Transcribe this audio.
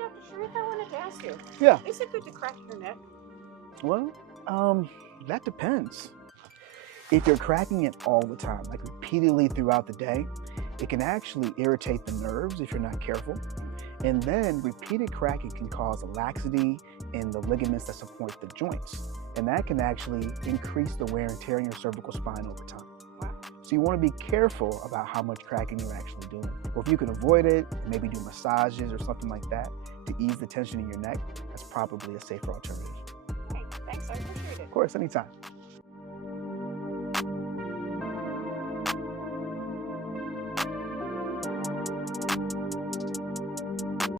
Dr. Sharif, I wanted to ask you. Yeah. Is it good to crack your neck? Well, that depends. If you're cracking it all the time, like repeatedly throughout the day, it can actually irritate the nerves if you're not careful. And then repeated cracking can cause a laxity in the ligaments that support the joints. And that can actually increase the wear and tear in your cervical spine over time. Wow. So you want to be careful about how much cracking you're actually doing. Or if you can avoid it, maybe do massages or something like that to ease the tension in your neck, that's probably a safer alternative. Hey, thanks. I appreciate it. Of course, anytime.